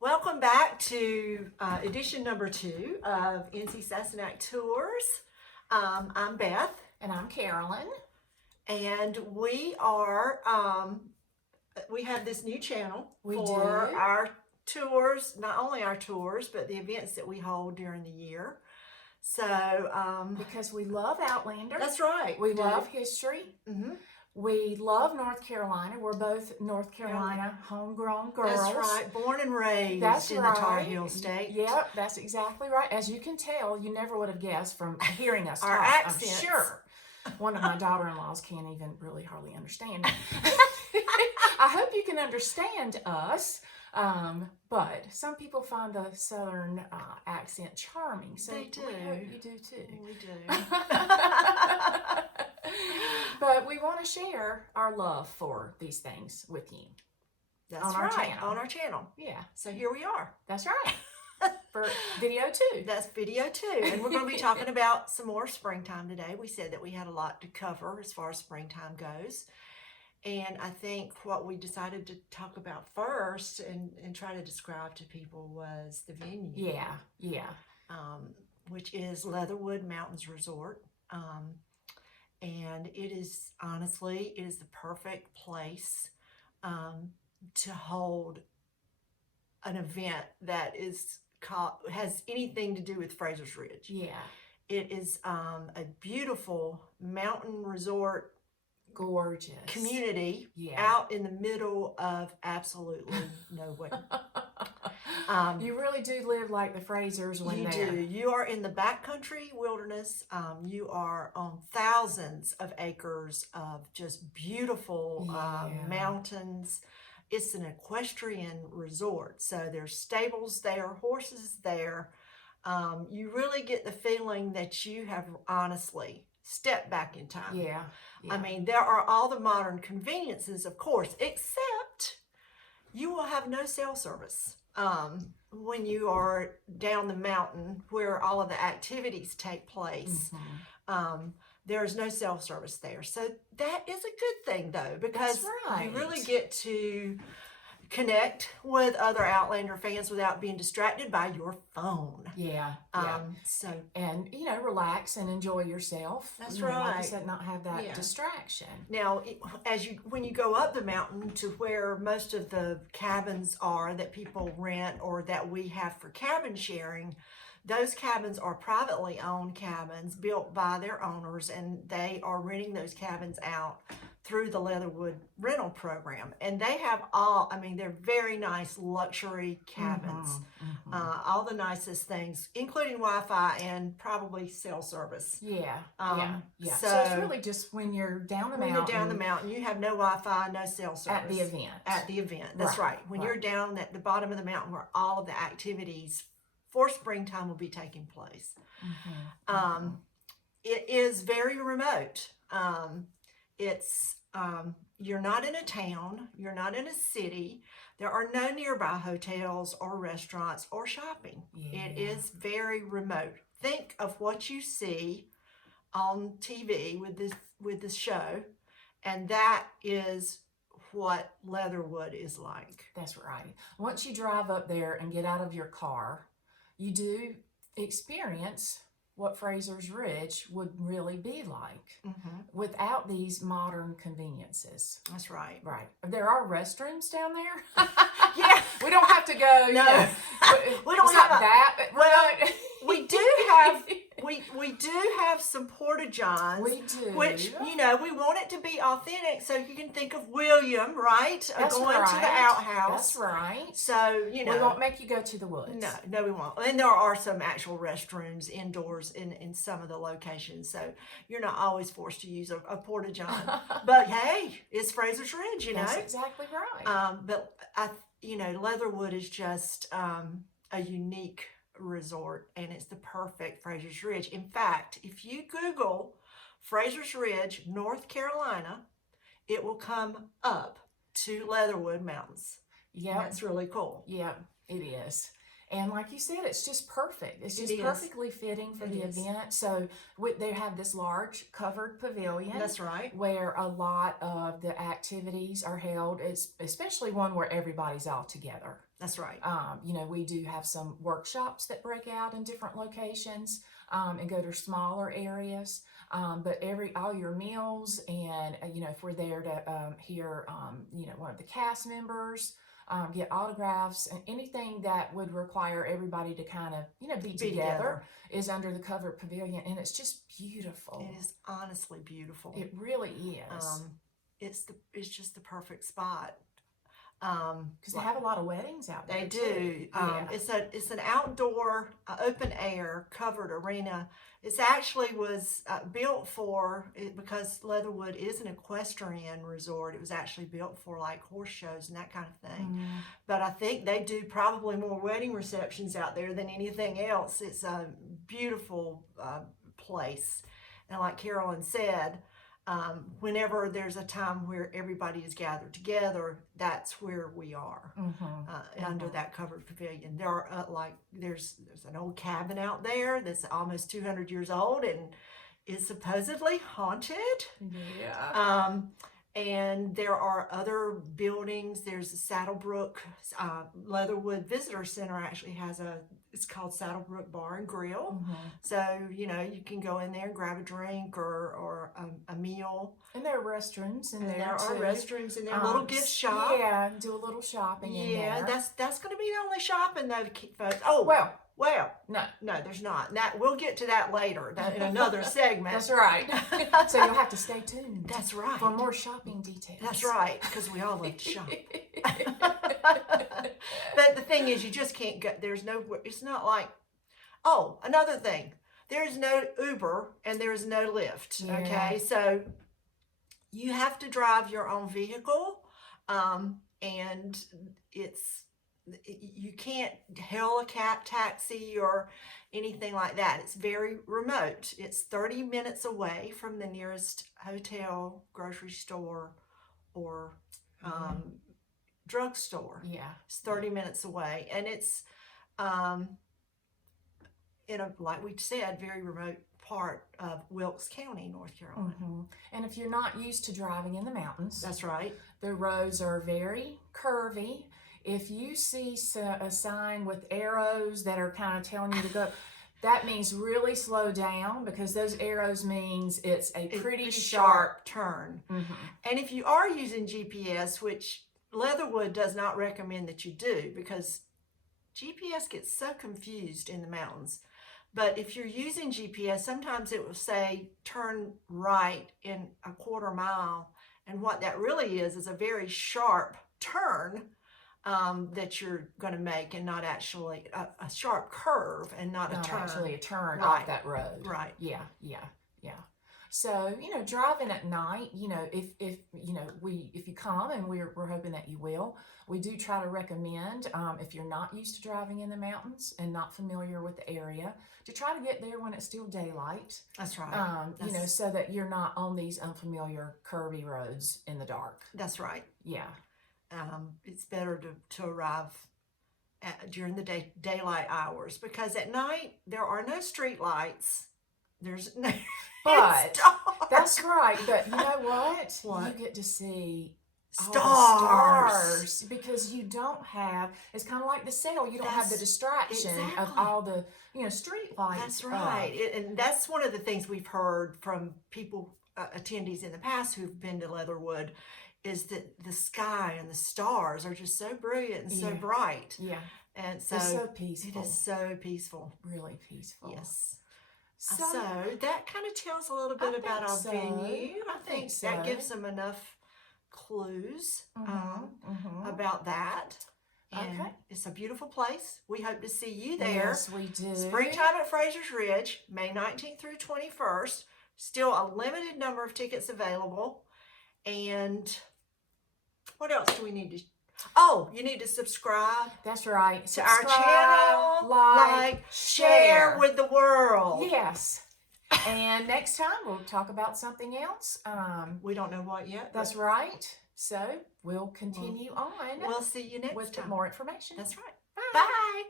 Welcome back to edition number 2 of NC Sassenach Tours. I'm Beth. And I'm Carolyn. And we have this new channel for our tours, not only our tours, but the events that we hold during the year. So, because we love Outlander. That's right. We love history. Mm-hmm. We love North Carolina. We're both North Carolina homegrown girls. That's right. Born and raised in the Tar Heel State. Yep, that's exactly right. As you can tell, you never would have guessed from hearing us Our talk. accents. I'm sure. One of my daughter-in-laws can't even really hardly understand me. I hope you can understand us. But some people find the Southern accent charming. So they do. We hope you do too. We do. But we want to share our love for these things with you. That's on right. Our channel. On our channel. Yeah. So here we are. That's right. For video 2. That's video 2. And we're going to be talking about some more springtime today. We said that we had a lot to cover as far as springtime goes. And I think what we decided to talk about first and try to describe to people was the venue. Yeah. Which is Leatherwood Mountains Resort. And it is, honestly, it is the perfect place to hold an event that has anything to do with Fraser's Ridge. Yeah. It is a beautiful mountain resort, gorgeous community out in the middle of absolutely nowhere. You really do live like the Frasers when you do. You are in the backcountry wilderness. You are on thousands of acres of just beautiful mountains. It's an equestrian resort, so there's stables there, horses there. You really get the feeling that you have honestly stepped back in time. Yeah. I mean, there are all the modern conveniences, of course, except you will have no cell service when you are down the mountain where all of the activities take place. Mm-hmm. There's no cell service there. So that is a good thing, though, because you really get to connect with other Outlander fans without being distracted by your phone. Yeah. And relax and enjoy yourself. That's right. Like I said, not have that distraction. Now, when you go up the mountain to where most of the cabins are that people rent or that we have for cabin sharing, those cabins are privately owned cabins built by their owners, and they are renting those cabins out through the Leatherwood rental program. And they have they're very nice luxury cabins. All the nicest things, including Wi-Fi and probably cell service. Yeah. So it's really just when you're down the mountain. When you're down the mountain, you have no Wi-Fi, no cell service. At the event. That's right. When you're down at the bottom of the mountain where all of the activities for springtime will be taking place. It is very remote. You're not in a town, you're not in a city. There are no nearby hotels or restaurants or shopping. It is very remote. Think of what you see on TV with this show, and that is what Leatherwood is like. That's right. Once you drive up there and get out of your car, you do experience what Fraser's Ridge would really be like without these modern conveniences. That's right. Right. There are restrooms down there. Yeah. We don't have to go. No. We don't have that. Well, we do have we do have some porta johns. We do. Which, we want it to be authentic, so you can think of William, right? That's going to the outhouse. That's right. So, we won't make you go to the woods. No, we won't. And there are some actual restrooms indoors in some of the locations, so you're not always forced to use a porta john. But hey, it's Fraser's Ridge, That's exactly right. But Leatherwood is just a unique resort, and it's the perfect Fraser's Ridge. In fact, if you Google Fraser's Ridge, North Carolina, it will come up to Leatherwood Mountains. Yeah, that's really cool. Yeah, it is. And like you said, it's just perfect. It's just It is. perfectly fitting for It the is. event. So they have this large covered pavilion. That's right. Where a lot of the activities are held. It's especially one where everybody's all together. That's right. You know, we do have some workshops that break out in different locations and go to smaller areas. But all your meals and, you know, if we're there to hear, you know, one of the cast members, get autographs and anything that would require everybody to kind of, you know, be together is under the covered pavilion. And it's just beautiful. It is honestly beautiful. It really is. It's just the perfect spot. Because they have a lot of weddings out there. They do. It's an outdoor, open air, covered arena. It actually was built because Leatherwood is an equestrian resort. It was actually built for like horse shows and that kind of thing. But I think they do probably more wedding receptions out there than anything else. It's a beautiful place, and like Carolyn said, whenever there's a time where everybody is gathered together, that's where we are, under that covered pavilion. There are there's an old cabin out there that's almost 200 years old and is supposedly haunted. Yeah. And there are other buildings. There's the Saddlebrook Leatherwood Visitor Center actually has it's called Saddlebrook Bar and Grill. So, you know, you can go in there and grab a drink or a meal. And there are restrooms in there. There are too. restrooms in there, little gift shop. Yeah, do a little shopping in there. Yeah, that's going to be the only shopping though, folks. Oh, well, no, there's not. We'll get to that later in another segment. That's right. So you'll have to stay tuned. That's right. For more shopping details. That's right, because we all love to shop. But the thing is, you just can't go. It's not like, another thing. There's no Uber and there's no Lyft. Yeah. Okay, so you have to drive your own vehicle, and you can't hail a taxi or anything like that. It's very remote. It's 30 minutes away from the nearest hotel, grocery store, or drugstore. Yeah. It's 30 minutes away, and it's in a, like we said, very remote part of Wilkes County, North Carolina. And if you're not used to driving in the mountains, That's right. the roads are very curvy. If you see a sign with arrows that are kind of telling you to go, that means really slow down, because those arrows means it's a pretty sharp turn. And if you are using GPS, which Leatherwood does not recommend that you do, because GPS gets so confused in the mountains. But if you're using GPS, sometimes it will say turn right in a quarter mile. And what that really is a very sharp turn that you're going to make, and not actually a sharp curve, and not a turn. Actually a turn Right. off that road. Right. Yeah. So, you know, driving at night, you know, if you come, and we're hoping that you will, we do try to recommend, if you're not used to driving in the mountains and not familiar with the area, to try to get there when it's still daylight. That's right. You know, so that you're not on these unfamiliar curvy roads in the dark. That's right. Yeah. It's better to arrive during the daylight hours, because at night there are no street lights. There's no. But that's right. But you know what? What? You get to see stars, because you don't have. It's kind of like the sail. You don't have the distraction of exactly. all the street lights. That's right. And that's one of the things we've heard from people, attendees in the past who've been to Leatherwood, is that the sky and the stars are just so brilliant and so bright. Yeah. And so it's so peaceful. It is so peaceful. Really peaceful. Yes. So that kind of tells a little bit about our venue. I think so. that gives them enough clues about that. And it's a beautiful place. We hope to see you there. Yes, we do. Springtime at Fraser's Ridge, May 19th through 21st. Still a limited number of tickets available. And what else do we need to? Oh, you need to subscribe. That's right. To our channel, like, share with the world. Yes. And next time we'll talk about something else. We don't know what yet. That's right. So we'll continue on. We'll see you next with time more information. That's right. Bye. Bye.